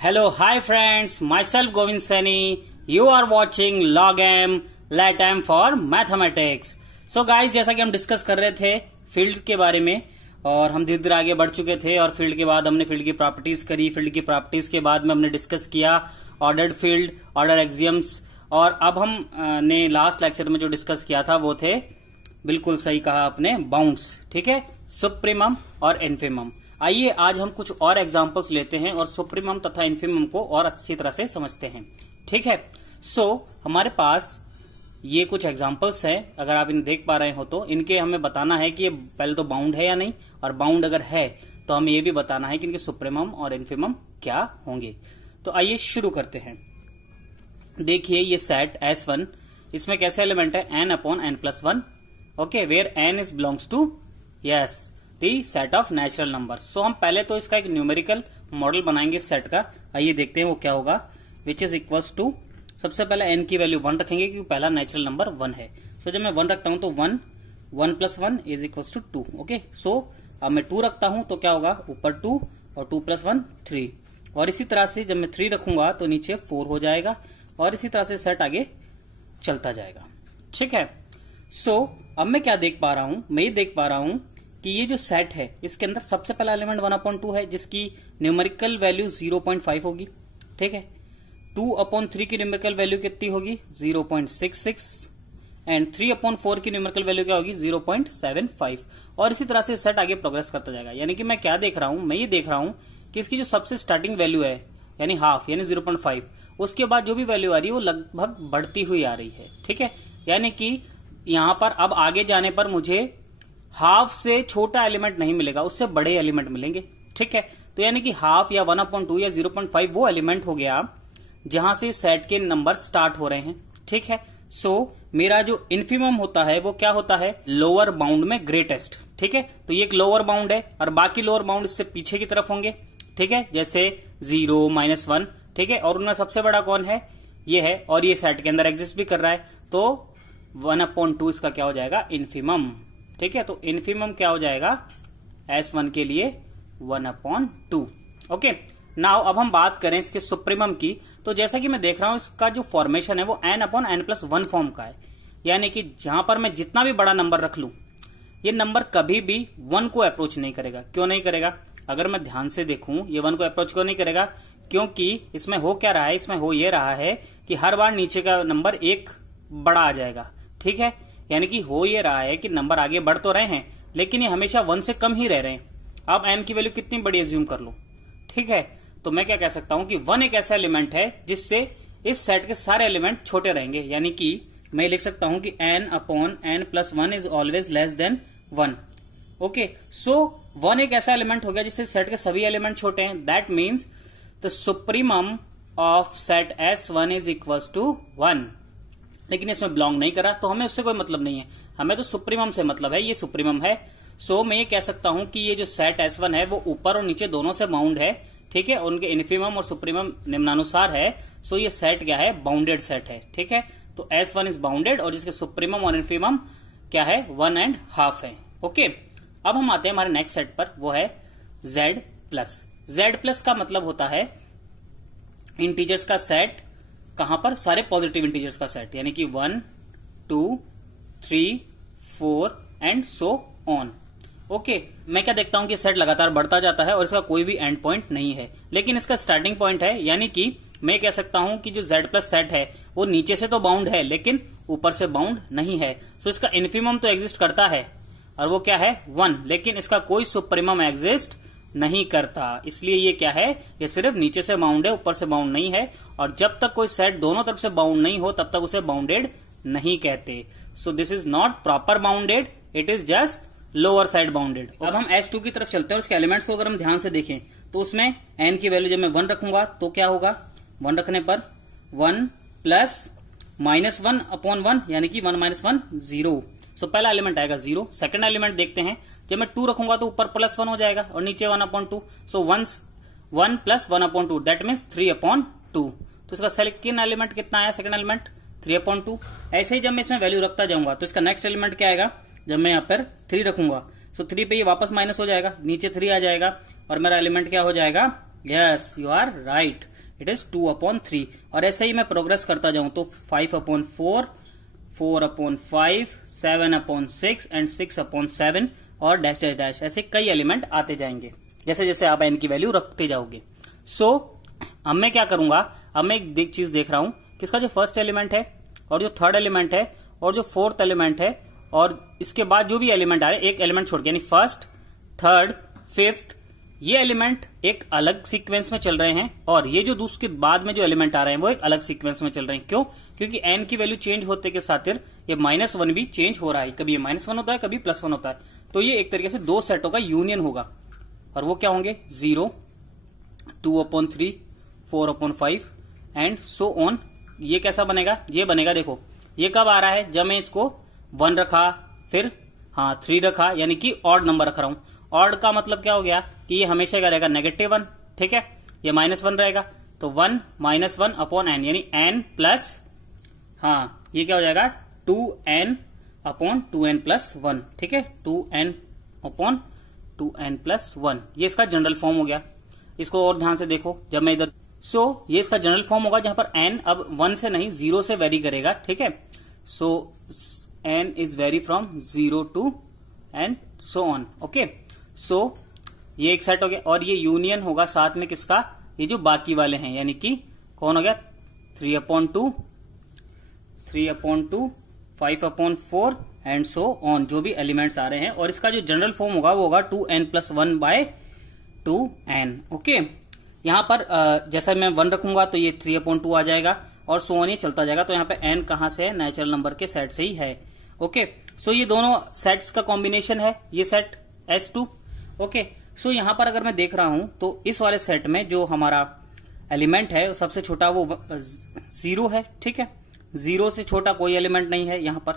Hello, hi friends, myself Govind Saini. You are watching LogM, LATAM for Mathematics. So guys, जैसा कि हम discuss कर रहे थे फील्ड के बारे में और हम धीरे धीरे आगे बढ़ चुके थे और फील्ड के बाद हमने फील्ड की प्रॉपर्टीज करी। फील्ड की प्रॉपर्टीज के बाद में हमने डिस्कस किया ऑर्डर्ड फील्ड, ऑर्डर एक्सियम्स और अब हम ने लास्ट लेक्चर में जो डिस्कस किया था वो थे, बिल्कुल सही कहा आपने, बाउंड्स। ठीक है, सुप्रीमम और इन्फीमम। आइए आज हम कुछ और एग्जांपल्स लेते हैं और सुप्रीमम तथा इन्फीमम को और अच्छी तरह से समझते हैं। ठीक है, हमारे पास ये कुछ एग्जांपल्स हैं। अगर आप इन्हें देख पा रहे हो तो इनके हमें बताना है कि ये पहले तो बाउंड है या नहीं, और बाउंड अगर है तो हमें ये भी बताना है कि इनके सुप्रीमम और इन्फीमम क्या होंगे। तो आइए शुरू करते हैं। देखिए ये सेट S1, इसमें कैसे एलिमेंट है n/n+1, okay, where n is belongs to the set of natural number. So हम पहले तो इसका एक न्यूमेरिकल मॉडल बनाएंगे सेट का। आइए देखते हैं वो क्या होगा। विच इज इक्वल्स टू, सबसे पहले n की वैल्यू 1 रखेंगे क्योंकि पहला नेचुरल नंबर 1 है। सो जब मैं 1 रखता हूं तो 1 + 1 इज इक्वल्स टू 2। ओके, सो अब मैं 2 रखता हूं तो क्या होगा, ऊपर 2 और 2 + 1 3, और इसी तरह से जब मैं 3 रखूंगा तो नीचे 4 हो जाएगा और इसी तरह से सेट आगे चलता जाएगा। ठीक है, अब मैं क्या देख पा रहा हूं, मैं ये देख पा रहा हूं कि ये जो सेट है इसके अंदर सबसे पहला एलिमेंट 1/2 है जिसकी न्यूमेरिकल वैल्यू 0.5 होगी। ठीक है, 2/3 की न्यूमेरिकल वैल्यू कितनी होगी, 0.66, एंड 3/4 की न्यूमेरिकल वैल्यू क्या होगी, 0.75, और इसी तरह से सेट आगे प्रोग्रेस करता जाएगा। यानी कि मैं क्या देख रहा हूं, मैं ये देख रहा हूं कि इसकी जो सबसे स्टार्टिंग वैल्यू है यानी हाफ यानी 0.5, उसके बाद जो भी वैल्यू आ रही है वो लगभग बढ़ती हुई आ रही है। ठीक है, यानी कि यहां पर अब आगे जाने पर मुझे हाफ से छोटा एलिमेंट नहीं मिलेगा, उससे बड़े एलिमेंट मिलेंगे। ठीक है, तो यानी कि हाफ या 1/2 या 0.5 वो एलिमेंट हो गया जहां से सेट के नंबर स्टार्ट हो रहे हैं। ठीक है, मेरा जो इन्फीमम होता है वो क्या होता है, लोअर बाउंड में ग्रेटेस्ट। ठीक है, तो ये एक लोअर बाउंड है और बाकी लोअर बाउंड इससे पीछे की तरफ होंगे। ठीक है, जैसे 0, -1। ठीक है, और उनमें सबसे बड़ा कौन है, ये है, और ये सेट के अंदर एग्जिस्ट भी कर रहा है, तो 1/2 इसका क्या हो जाएगा, इन्फीमम। ठीक है, तो इन्फीमम क्या हो जाएगा S1 के लिए 1/2। ओके, नाउ अब हम बात करें इसके सुप्रीमम की, तो जैसा कि मैं देख रहा हूं इसका जो फॉर्मेशन है वो n/n+1 फॉर्म का है। यानी कि जहां पर मैं जितना भी बड़ा नंबर रख लूं ये नंबर कभी भी 1 को अप्रोच नहीं करेगा। क्यों नहीं करेगा, अगर मैं ध्यान से देखूं ये 1 को अप्रोच क्यों नहीं करेगा, क्योंकि इसमें हो क्या रहा है, इसमें हो ये रहा है कि हर बार नीचे का नंबर 1 बड़ा आ जाएगा। ठीक है, यानी कि हो ये रहा है कि नंबर आगे बढ़ तो रहे हैं लेकिन ये हमेशा 1 से कम ही रह रहे हैं। अब n की वैल्यू कितनी बड़ी एज्यूम कर लो। ठीक है, तो मैं क्या कह सकता हूं कि 1 एक ऐसा एलिमेंट है जिससे इस सेट के सारे एलिमेंट छोटे रहेंगे। यानी कि मैं लिख सकता हूं कि n/n+1 is always less than 1। Okay, 1 एक ऐसा एलिमेंट हो गया जिससे सेट के सभी एलिमेंट छोटे हैं। That means the supremum of set S1 is equals to 1। लेकिन इसमें बिलोंग नहीं करा तो हमें उससे कोई मतलब नहीं है, हमें तो सुप्रीमम से मतलब है, ये सुप्रीमम है। मैं ये कह सकता हूं कि ये जो सेट S1 है वो ऊपर और नीचे दोनों से बाउंड है। ठीक है, उनके इन्फीमम और सुप्रीमम निम्नानुसार है। ये सेट क्या है, बाउंडेड सेट है। ठीक है, तो S1 इज बाउंडेड और जिसके सुप्रीमम और इन्फीमम क्या है, 1.5 है। ओके, अब हम आते हैं हमारे नेक्स्ट सेट पर, वो है Z+। Z+ का मतलब होता है इंटीजर्स का सेट, कहां पर, सारे पॉजिटिव इंटीजर्स का सेट, यानी कि 1, 2, 3, 4 एंड सो ऑन। ओके, मैं क्या देखता हूं कि सेट लगातार बढ़ता जाता है और इसका कोई भी एंड पॉइंट नहीं है, लेकिन इसका स्टार्टिंग पॉइंट है। यानी कि मैं कह सकता हूं कि जो Z+ सेट है वो नीचे से तो बाउंड है लेकिन ऊपर से बाउंड नहीं है। इसका इन्फीमम तो एग्जिस्ट करता है और वो क्या है, 1, लेकिन इसका कोई सुप्रीमम एग्जिस्ट नहीं करता। इसलिए ये क्या है, ये सिर्फ नीचे से बाउंड है, ऊपर से बाउंड नहीं है। और जब तक कोई सेट दोनों तरफ से बाउंड नहीं हो तब तक उसे बाउंडेड नहीं कहते। This is not proper bounded, it is just lower side bounded. अब हम S2 की तरफ चलते हैं और उसके एलिमेंट्स को अगर हम ध्यान से देखें तो उसमें n की वैल्यू जब मैं 1 रखूंगा तो क्या होगा, 1 रखने पर 1 + -1/1 यानी कि 1 - 1 0। पहला एलिमेंट आएगा 0। सेकंड एलिमेंट देखते हैं, जब मैं 2 रखूंगा तो ऊपर +1 हो जाएगा और नीचे 1/2। 1 + 1/2 दैट मीन्स 3/2। तो इसका सेकंड एलिमेंट कितना आया, सेकंड एलिमेंट 3/2। ऐसे ही जब मैं इसमें वैल्यू रखता जाऊंगा तो इसका नेक्स्ट एलिमेंट क्या आएगा, जब मैं यहाँ पर 3 रखूंगा 3 पे ये वापस माइनस हो जाएगा, नीचे 3 आ जाएगा और मेरा एलिमेंट क्या हो जाएगा, yes you are right, it is 2/3। और ऐसे ही मैं प्रोग्रेस करता जाऊं तो 5/4, 4/5, 7/6 एंड 6/7 और डैश डैश डैश, ऐसे कई एलिमेंट आते जाएंगे जैसे जैसे आप n की वैल्यू रखते जाओगे। सो अब मैं क्या करूंगा, अब मैं एक चीज देख रहा हूं कि इसका जो फर्स्ट एलिमेंट है और जो थर्ड एलिमेंट है और जो फोर्थ एलिमेंट है और इसके बाद जो भी एलिमेंट आ रहे हैं एक एलिमेंट छोड़ के, यानी फर्स्ट, थर्ड, फिफ्थ, ये एलिमेंट एक अलग सीक्वेंस में चल रहे हैं और ये जो उसके बाद में जो एलिमेंट आ रहे हैं वो एक अलग सीक्वेंस में चल रहे हैं। क्यों? क्योंकि n की वैल्यू चेंज होते के साथ ये -1 भी चेंज हो रहा है, कभी ये -1 होता है कभी +1 होता है। तो ये एक तरीके से दो सेटों का यूनियन होगा और वो क्या होंगे, 0, 2/3, 4/5 एंड सो ऑन। ये कैसा बनेगा, ये बनेगा, देखो ये कब आ रहा है, जब मैं इसको 1 रखा, फिर 3 रखा, यानी कि ऑड नंबर रख रहा हूं। ऑड का मतलब क्या हो गया कि ये हमेशा क्या रहेगा, -1, ठीक है, ये -1 रहेगा तो 1 -1 अपॉन n, यानी n प्लस, ये क्या हो जाएगा 2n अपॉन 2n+1, ठीक है, 2n अपॉन 2n+1। ये इसका जनरल फॉर्म हो गया। इसको और ध्यान से देखो, जब मैं इधर ये इसका जनरल फॉर्म होगा जहां पर n अब 1 से नहीं 0 से वेरी करेगा, ठीक है। So n is vary from 0 to and so on, okay. So ये एक सेट हो गया और ये यूनियन होगा साथ में किसका, ये जो बाकी वाले हैं, यानी कि कौन हो गया, 3/2, 5/4 एंड सो ऑन, जो भी एलिमेंट्स आ रहे हैं। और इसका जो जनरल फॉर्म होगा वो होगा 2n+1/2n, ओके। यहां पर जैसा मैं 1 रखूंगा तो ये 3/2 आ जाएगा और सो ऑन ये चलता जाएगा। तो यहाँ पे n कहां से है, नेचुरल नंबर के सेट से ही है, ओके। सो ये दोनों सेट्स का कॉम्बिनेशन है, ये सेट S2, ओके। सो यहां पर अगर मैं देख रहा हूं तो इस वाले सेट में जो हमारा एलिमेंट है सबसे छोटा वो 0 है, ठीक है, 0 से छोटा कोई एलिमेंट नहीं है यहां पर,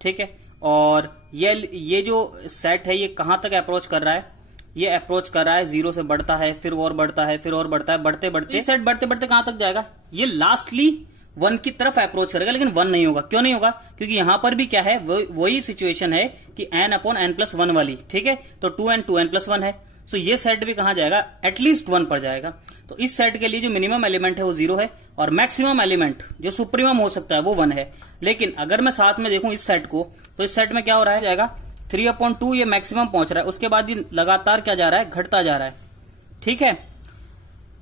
ठीक है। और ये जो सेट है ये कहां तक अप्रोच कर रहा है, ये अप्रोच कर रहा है 0 से बढ़ता है, फिर और बढ़ता है, फिर और बढ़ता है, बढ़ते बढ़ते सेट बढ़ते बढ़ते कहां तक जाएगा, ये लास्टली 1 की तरफ अप्रोच करेगा, लेकिन 1 नहीं होगा। क्यों नहीं होगा, क्योंकि यहां पर भी क्या है, वही सिचुएशन है कि n/n+1 वाली, ठीक है। तो 2n 2n+1 है। सो ये सेट भी कहां जाएगा, एटलीस्ट 1 पर जाएगा। तो इस सेट के लिए जो मिनिमम एलिमेंट है वो 0 है और मैक्सिमम एलिमेंट जो सुप्रीमम हो सकता है वो 1 है। लेकिन अगर मैं साथ में देखूं इस सेट को, तो इस सेट में क्या हो रहा है, जाएगा 3/2, ये मैक्सिमम पहुंच रहा है, उसके बाद ये लगातार क्या जा रहा है, घटता जा रहा है, ठीक है,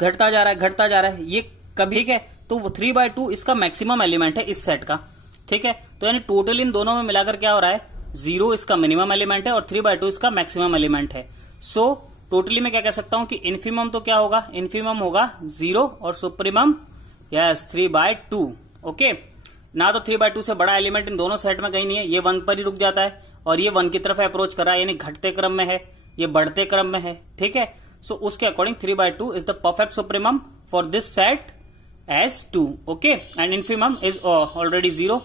घटता जा रहा है, घटता जा रहा है, ये कभी, ठीक है। तो 3/2 इसका मैक्सिमम एलिमेंट है इस सेट का, ठीक है। तो यानी टोटल इन दोनों में मिलाकर क्या हो रहा है, 0 इसका मिनिमम एलिमेंट है और 3/2 इसका मैक्सिमम एलिमेंट है। सो टोटली मैं क्या कह सकता हूं कि इन्फीमम तो क्या होगा, इन्फीमम होगा 0 और सुप्रीमम 3/2, ओके ना। तो 3/2 से बड़ा एलिमेंट इन दोनों सेट में कहीं नहीं है, ये 1 पर ही रुक जाता है और ये 1 की तरफ अप्रोच कर रहा है, यानी घटते क्रम में है, ये बढ़ते क्रम में है, ठीक है। सो उसके according 3/2 is the perfect supremum for this set S2, okay, and infimum is already 0,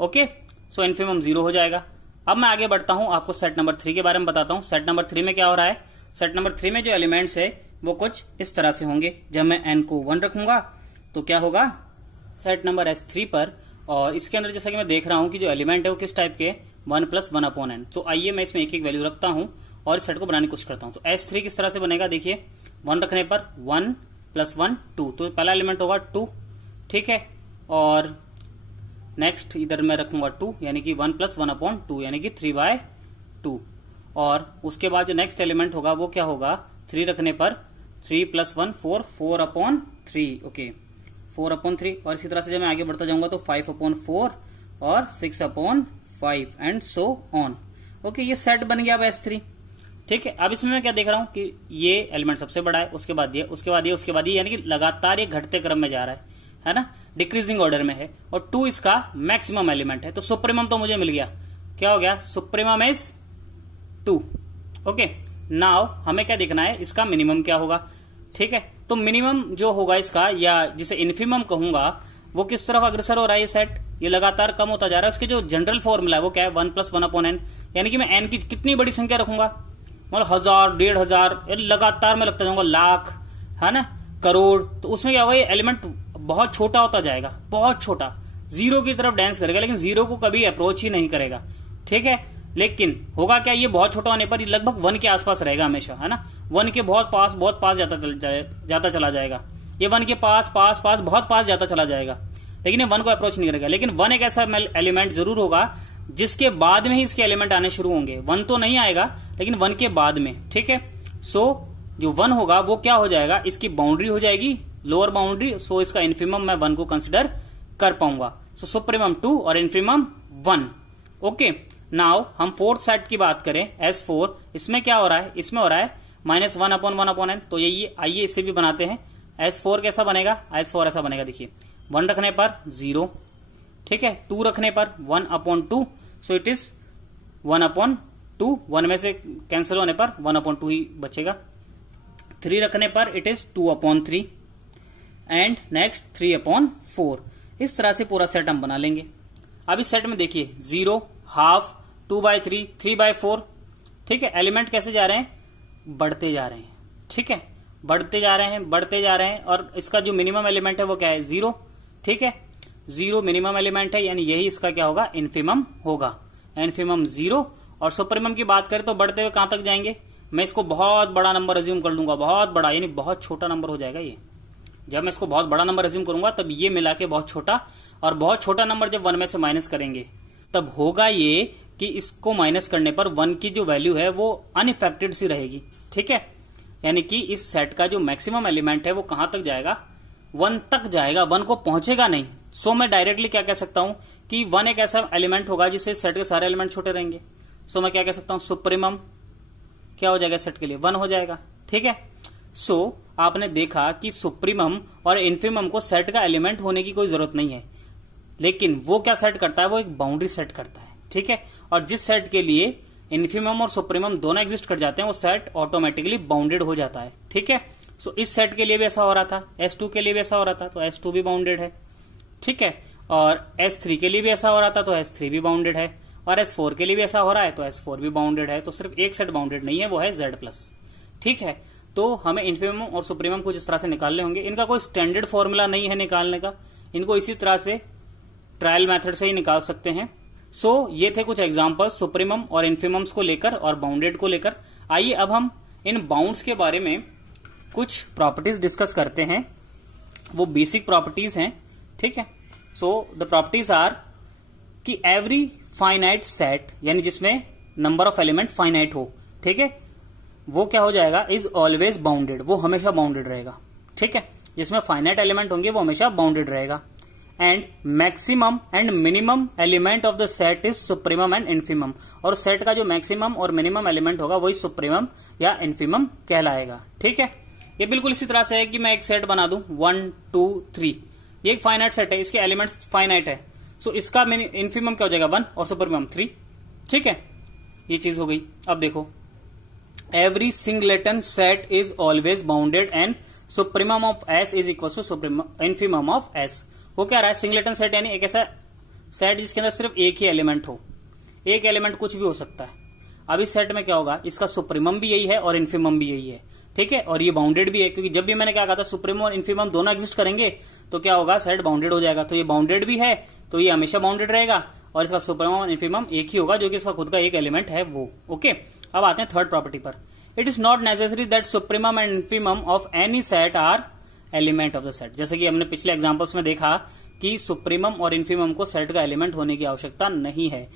okay. So infimum 0 हो जाएगा। अब मैं आगे बढ़ता हूं, आपको सेट नंबर 3 के बारे में बताता हूं। सेट नंबर 3 में क्या हो रहा है, सेट नंबर 3 में जो एलिमेंट्स है वो कुछ इस तरह से होंगे। जब मैं n को 1 रखूंगा तो क्या होगा, सेट नंबर S3 पर, और इसके अंदर जैसा कि मैं देख रहा हूं कि जो एलिमेंट है वो किस टाइप के, 1+1/n। तो आइए मैं इसमें एक एक वैल्यू रखता हूं और इस सेट को बनाने की कोशिश करता हूं। तो S3 किस तरह से बनेगा, देखिए 1 रखने पर 1 + 1 2, तो पहला एलिमेंट होगा 2, ठीक है। और नेक्स्ट इधर मैं रखूंगा 2, यानी कि 1+1/2, यानी कि 3/2। और उसके बाद जो नेक्स्ट एलिमेंट होगा वो क्या होगा, 3 रखने पर 3 + 1 4, 4/3, ओके, 4/3। और इसी तरह से जब मैं आगे बढ़ता जाऊंगा तो 5/4 और 6/5 एंड सो ऑन, ओके। ये सेट बन गया अब S3, ठीक है। अब इसमें मैं क्या देख रहा हूं कि ये एलिमेंट सबसे बड़ा है, उसके बाद ये, उसके बाद ये, उसके बाद ये, यानी कि लगातार ये घटते क्रम में जा रहा है ना, डिक्रीजिंग ऑर्डर में है। और 2 इसका मैक्सिमम एलिमेंट है। तो सुप्रीमम तो मुझे मिल गया, क्या हो गया, सुप्रीमम इज 2, ओके। नाउ हमें क्या देखना है, इसका मिनिमम क्या होगा, ठीक है। तो मिनिमम जो होगा इसका, या जिसे इन्फीमम कहूंगा, वो किस तरफ अग्रसर हो रहा है, ये सेट ये लगातार कम होता जा रहा है। उसके जो जनरल फॉर्मूला है वो क्या है, 1+1/n, यानी कि मैं n की कितनी बड़ी संख्या रखूंगा, मतलब 1000, 1500, लगातार मैं लगता जाऊंगा लाख, है ना, करोड़। तो उसमें क्या होगा, ये एलिमेंट बहुत छोटा होता जाएगा, बहुत छोटा, 0 की तरफ डांस करेगा, लेकिन 0 को कभी अप्रोच ही नहीं करेगा, ठीक है। लेकिन होगा क्या, ये बहुत छोटा होने पर ये लगभग 1 के आसपास रहेगा हमेशा, है ना, 1 के बहुत पास जाता चला जाएगा। ये 1 के पास पास पास बहुत पास जाता चला जाएगा, लेकिन ये 1 को अप्रोच नहीं करेगा। लेकिन 1 एक ऐसा एलिमेंट जरूर होगा जिसके बाद में ही इसके एलिमेंट आने शुरू होंगे। 1 तो नहीं आएगा, लेकिन 1 के बाद में, ठीक है। सो जो 1 होगा वो क्या हो जाएगा, इसकी बाउंड्री हो जाएगी, लोअर बाउंड्री। सो इसका इन्फिमम मैं 1 को कंसिडर कर पाऊंगा। सो सुप्रीमम 2 और इन्फिमम 1। ओके, नाउ हम फोर्थ सेट की बात करें, S4, इसमें क्या हो रहा है, इसमें हो रहा है -1/1/n। तो यही आइए इसे भी बनाते हैं। S4 कैसा बनेगा, S4 ऐसा बनेगा, देखिए 1 रखने पर 0, ठीक है, 2 रखने पर 1/2, सो इट इज 1/2, 1 में से कैंसिल होने पर 1/2 ही बचेगा। 3 रखने पर इट इज 2/3 एंड नेक्स्ट 3/4। इस तरह से पूरा सेट हम बना लेंगे। अब इस सेट में देखिए 0, हाफ, 2/3, 3/4, ठीक है। एलिमेंट कैसे जा रहे हैं, बढ़ते जा रहे हैं, ठीक है, बढ़ते जा रहे हैं, बढ़ते जा रहे हैं। और इसका जो मिनिमम एलिमेंट है वो क्या है, 0, ठीक है। 0 मिनिमम एलिमेंट है, यानी यही इसका क्या होगा, इन्फिमम होगा। इन्फिमम 0। और सुप्रीमम की बात करें तो बढ़ते हुए कहां तक जाएंगे, मैं इसको बहुत बड़ा नंबर अज्यूम कर लूंगा, बहुत बड़ा, यानी बहुत छोटा नंबर हो जाएगा ये। जब मैं इसको बहुत बड़ा नंबर अज्यूम करूंगा तब ये मिला के बहुत छोटा, और बहुत छोटा नंबर जब 1 में से माइनस करेंगे तब होगा ये कि इसको माइनस करने पर 1 की जो वैल्यू है वो अनइफेक्टेड सी रहेगी, ठीक है। यानी कि इस सेट का जो मैक्सिमम एलिमेंट है वो कहां तक जाएगा, 1 तक जाएगा, 1 को पहुंचेगा नहीं। सो मैं डायरेक्टली क्या कह सकता हूं कि 1 एक ऐसा एलिमेंट होगा जिससे सेट के सारे एलिमेंट छोटे रहेंगे। सो मैं क्या कह सकता हूं, सुप्रीमम क्या हो जाएगा, सेट के लिए 1 हो जाएगा, ठीक है। सो आपने देखा कि सुप्रीमम और इन्फिमम को सेट का एलिमेंट होने की कोई जरूरत नहीं है, लेकिन वो क्या सेट करता है, वो एक बाउंड्री सेट करता है, ठीक है। और जिस सेट के लिए इन्फिमम और सुप्रीमम दोनों एग्जिस्ट कर जाते हैं वो सेट ऑटोमेटिकली बाउंडेड हो जाता है, ठीक है। सो इस सेट के लिए भी ऐसा हो रहा था, S2 के लिए भी ऐसा हो रहा था, तो S2 भी बाउंडेड है, ठीक है। और S3 के लिए भी ऐसा हो रहा था, तो S3 भी बाउंडेड है। और S4 के लिए भी ऐसा हो रहा है, तो S4 भी बाउंडेड है। तो सिर्फ एक सेट बाउंडेड नहीं है, वो है Z+, ठीक है। तो हमें इन्फिमम और सुप्रीमम कुछ इस तरह से निकालने होंगे। इनका कोई स्टैंडर्ड फॉर्मूला नहीं है निकालने का, इनको इसी तरह से ट्रायल मेथड से ही निकाल सकते हैं। सो ये थे कुछ एग्जांपल्स सुप्रीमम और इन्फिमम्स को लेकर और बाउंडेड को लेकर। आइए अब हम इन बाउंड्स के बारे में कुछ प्रॉपर्टीज डिस्कस करते हैं। वो बेसिक प्रॉपर्टीज हैं, ठीक है। सो द प्रॉपर्टीज आर कि एवरी फाइनाइट सेट, यानी जिसमें नंबर ऑफ एलिमेंट फाइनाइट हो, ठीक है, वो क्या हो जाएगा, इज ऑलवेज बाउंडेड, वो हमेशा बाउंडेड रहेगा, ठीक है। जिसमें फाइनाइट एलिमेंट होंगे वो हमेशा बाउंडेड रहेगा। And maximum and minimum element of the set is supremum and infimum, और सेट का जो मैक्सिमम और मिनिमम एलिमेंट होगा वही सुप्रीमम या इन्फिमम कहलाएगा, ठीक है। ये बिल्कुल इसी तरह से है कि मैं एक सेट बना दूं 1 2 3, ये एक फाइनाइट सेट है, इसके एलिमेंट्स फाइनाइट है। सो इसका इन्फिमम क्या हो जाएगा, 1 और सुप्रीमम 3, ठीक है। ये चीज हो गई। अब देखो, every singleton set is always bounded and supremum of S is equal to infimum of S। वो क्या रहा है, सिंगलेटन सेट यानी एक ऐसा सेट जिसके अंदर सिर्फ एक ही एलिमेंट हो, एक एलिमेंट कुछ भी हो सकता है। अब इस सेट में क्या होगा, इसका सुप्रीमम भी यही है और इन्फिमम भी यही है, ठीक है। और ये बाउंडेड भी है, क्योंकि जब भी मैंने क्या कहा था सुप्रीमम और इन्फिमम दोनों एग्जिस्ट करेंगे तो क्या होगा, सेट बाउंडेड हो जाएगा। तो ये बाउंडेड भी है तो ये हमेशा बाउंडेड रहेगा, और इसका सुप्रीमम और इन्फिमम एक ही होगा जो कि इसका खुद का एक एलिमेंट है वो, ओके। अब आते हैं थर्ड प्रॉपर्टी पर। It is not necessary that supremum and infimum of any set are element of the set. जैसे कि हमने पिछले एग्जांपल्स में देखा कि सुप्रीमम और इन्फिमम को सेट का एलिमेंट होने की आवश्यकता नहीं है,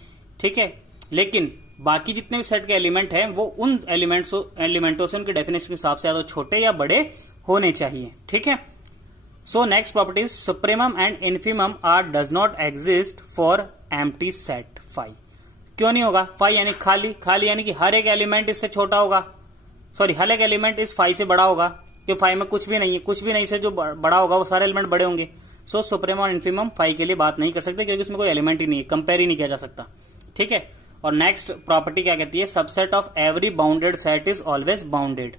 ठीक है। लेकिन बाकी जितने भी सेट के एलिमेंट हैं वो उन एलिमेंटों से उनके डेफिनेशन के हिसाब से या तो छोटे या बड़े होने चाहिए, ठीक है। So next property is supremum and infimum are does not exist for empty set phi. क्यों नहीं होगा, फाई यानी खाली, खाली यानी कि हर एक एलिमेंट इससे छोटा होगा, सॉरी हर एक एलिमेंट इस फाई से बड़ा होगा, क्योंकि फाई में कुछ भी नहीं है, कुछ भी नहीं से जो बड़ा होगा वो सारे एलिमेंट बड़े होंगे। सो सुप्रीमम और इन्फिमम फाई के लिए बात नहीं कर सकते, क्योंकि उसमें कोई एलिमेंट ही नहीं है, कंपेयर ही नहीं किया जा सकता, ठीक है। और नेक्स्ट प्रॉपर्टी क्या कहती है, subset of every bounded set is always bounded.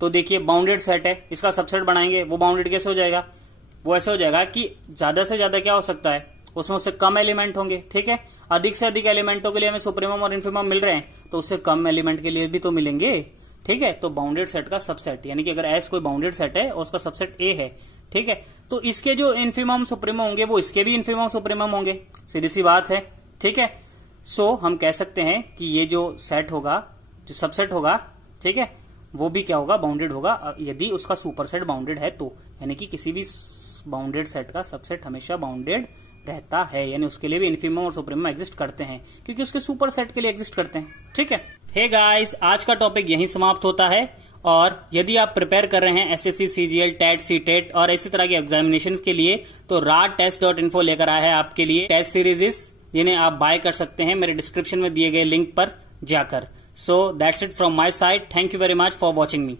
तो देखिए बाउंडेड सेट है, इसका सबसेट बनाएंगे, वो बाउंडेड कैसे हो जाएगा, वो ऐसे हो जाएगा कि ज्यादा से ज्यादा क्या हो सकता है, उसमें उससे कम एलिमेंट होंगे, ठीक है। अधिक से अधिक एलिमेंटों के लिए हमें सुप्रीमम और इन्फिमम मिल रहे हैं, तो उससे कम एलिमेंट के लिए भी तो मिलेंगे, ठीक है। तो बाउंडेड सेट का सबसेट, यानी कि अगर एस कोई बाउंडेड सेट है और उसका सबसेट ए है, ठीक है, तो इसके जो इन्फिमम सुप्रीमम होंगे वो इसके भी इन्फिमम सुप्रीमम होंगे, सीधी सी बात है, ठीक है। सो हम कह सकते हैं कि ये जो सेट होगा, जो सबसेट होगा, ठीक है, वो भी क्या होगा, बाउंडेड होगा यदि उसका सुपरसेट बाउंडेड है तो, यानी कि किसी भी बाउंडेड सेट का सबसेट हमेशा बाउंडेड रहता है, यानी उसके लिए भी इन्फिमम और सुप्रीमम एग्जिस्ट करते हैं क्योंकि उसके सुपर सेट के लिए एग्जिस्ट करते हैं। ठीक है, हे गाइस, आज का टॉपिक यहीं समाप्त होता है। और यदि आप प्रिपेयर कर रहे हैं एसएससी, सीजीएल, टेट, सीटेट और इसी तरह के एग्जामिनेशन के लिए, तो rattest.info लेकर आया है आपके लिए टेस्ट सीरीजेस, जिन्हें आप बाय कर सकते हैं मेरे डिस्क्रिप्शन में दिए गए लिंक पर जाकर। So that's it from my side. Thank you very much for watching me.